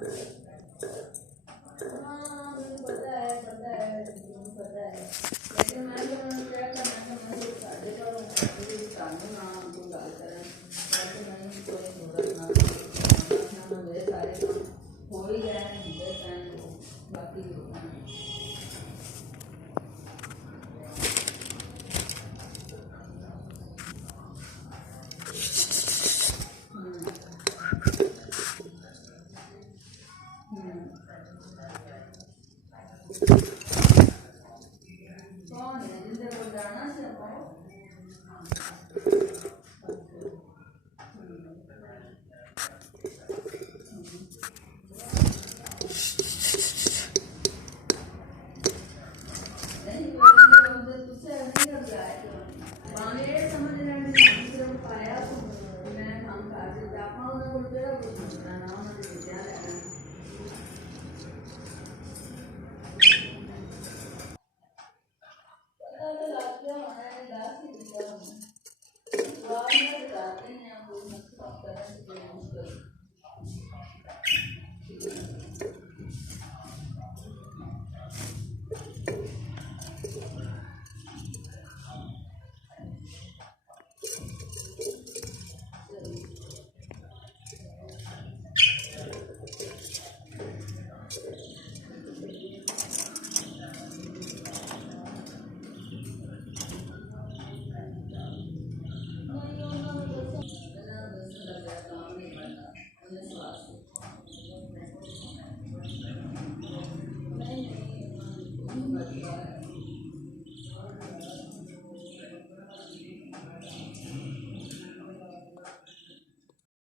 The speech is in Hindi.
हाँ मुझे पता है, पता है, मुझे पता है, लेकिन मैं तो क्या करना था, मैं तो साढ़े पर कानून ना उनको गाल करें, वैसे मैंने कोई जरूरत ना मेरे सारे काम हो ही जाए, मुझे टाइम बाकी होता है। कौन है जिनसे को जाना से नहीं तुझसे नहीं कर जाए माने समझ रहे पाया तो मैं हम खा जापा उन्होंने कुछ ना उन्होंने क्या रहना पता तो लग गया हमारे दास ही दिया हमें बाहर में जाते हैं कोई मतलब करने